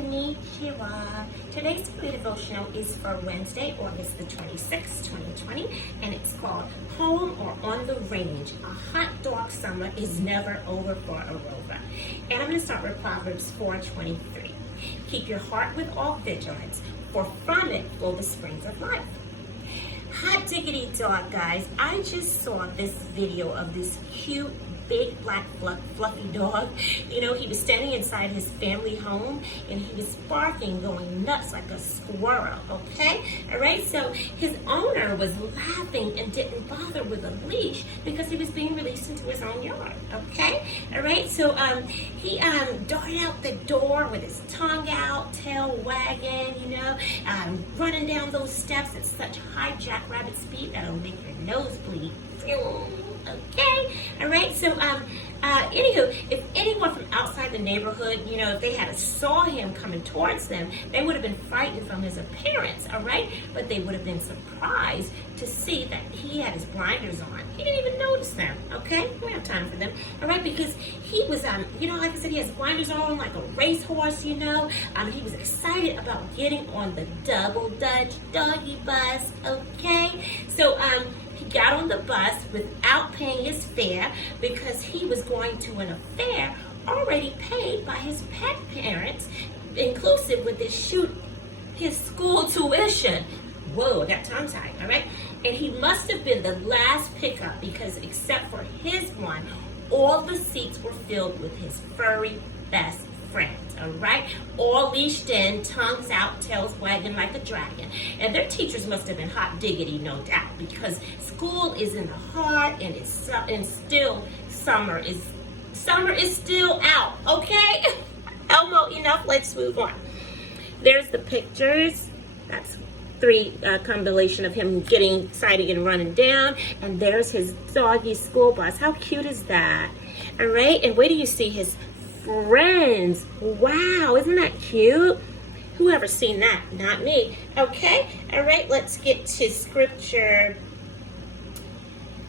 Konnichiwa. Today's daily devotional is for Wednesday, August the 26th, 2020, and it's called Home or on the Range. A hot dog summer is never over for a rover. And I'm going to start with Proverbs 4:23. Keep your heart with all vigilance, for from it flow the springs of life. Hot diggity dog, guys. I just saw this video of this cute, big, black, fluffy dog. You know, he was standing inside his family home and he was barking, going nuts like a squirrel, okay? All right, so his owner was laughing and didn't bother with a leash because he was being released into his own yard, okay? All right, so he darted out the door with his tongue out, tail wagging, you know, running down those steps at such high jackrabbit speed that'll make your nose bleed. Okay, all right, so anywho, if anyone from outside the neighborhood, you know, if they had saw him coming towards them, they would have been frightened from his appearance, all right, but they would have been surprised to see that he had his blinders on. He didn't even notice them, okay? We don't have time for them, all right, because he was, you know, like I said, he has blinders on like a racehorse, you know. He was excited about getting on the double Dutch doggy bus, okay? So, he got on the bus without paying his fare because he was going to an affair already paid by his pet parents, inclusive with his school tuition. Whoa, I got tongue-tied, all right? And he must have been the last pickup because except for his one, all the seats were filled with his furry best friends, all right? All leashed in, tongues out, tails wagging like a dragon. And their teachers must have been hot diggity, no doubt, because school is in the heart and still summer is still out, okay? Elmo, enough, let's move on. There's the pictures. That's compilation of him getting excited and running down. And there's his doggy school bus. How cute is that? All right, and where do you see his friends? Wow, isn't that cute? Whoever seen that? Not me. Okay, all right, let's get to scripture.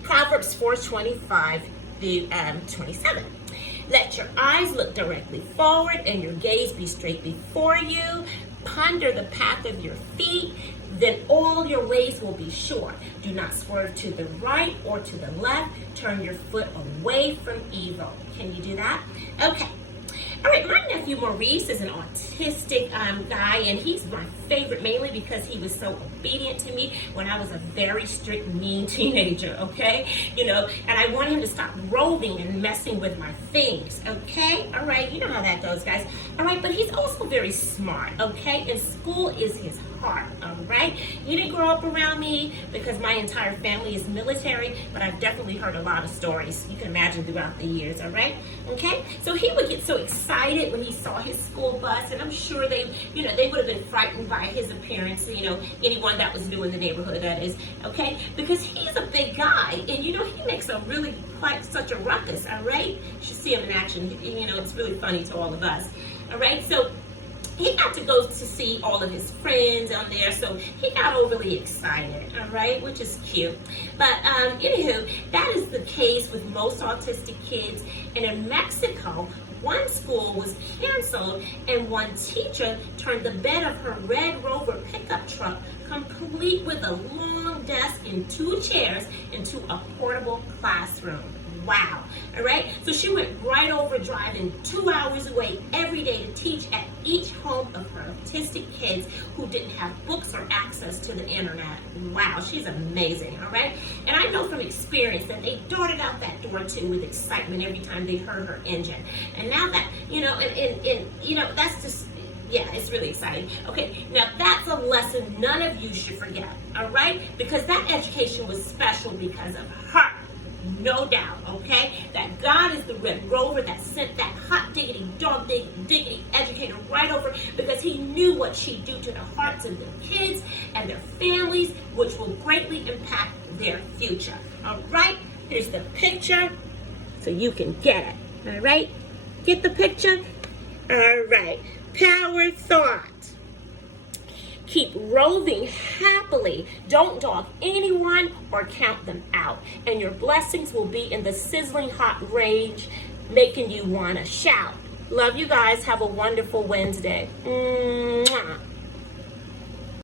Proverbs 4:25 through 27. Let your eyes look directly forward and your gaze be straight before you. Ponder the path of your feet, then all your ways will be sure. Do not swerve to the right or to the left. Turn your foot away from evil. Can you do that? Okay. All right, my nephew Maurice is an autistic guy, and he's my favorite mainly because he was so obedient to me when I was a very strict, mean teenager, okay? You know, and I want him to stop roving and messing with my things, okay? All right, you know how that goes, guys. All right, but he's also very smart, okay? And school is his heart, all right? He didn't grow up around me because my entire family is military, but I've definitely heard a lot of stories you can imagine throughout the years, all right? Okay, so he would get so excited when he saw his school bus, and I'm sure they would have been frightened by his appearance, you know, anyone that was new in the neighborhood, that is, okay? Because he's a big guy, and you know, he makes quite such a ruckus, all right? You should see him in action. You know, it's really funny to all of us, all right? So he got to go to see all of his friends on there, so he got overly excited, all right, which is cute. But anywho, that is the case with most autistic kids. And in Mexico, one school was canceled and one teacher turned the bed of her red Rover pickup truck, complete with a long desk and 2 chairs, into a portable classroom. Wow, all right? So she went right over, driving 2 hours away every day to teach at each home of her autistic kids who didn't have books or access to the internet. Wow, she's amazing, all right? And I know from experience that they darted out that door too with excitement every time they heard her engine. And now that, you know, and you know, that's just, yeah, it's really exciting. Okay, now that's a lesson none of you should forget, all right? Because that education was special because of her. No doubt, okay? That God is the red rover that sent that hot diggity, dog diggity educator right over because he knew what she'd do to the hearts of their kids and their families, which will greatly impact their future. All right? Here's the picture so you can get it. All right? Get the picture? All right. Power thought. Keep roving happily. Don't dog anyone or count them out. And your blessings will be in the sizzling hot range, making you want to shout. Love you guys. Have a wonderful Wednesday. Mwah.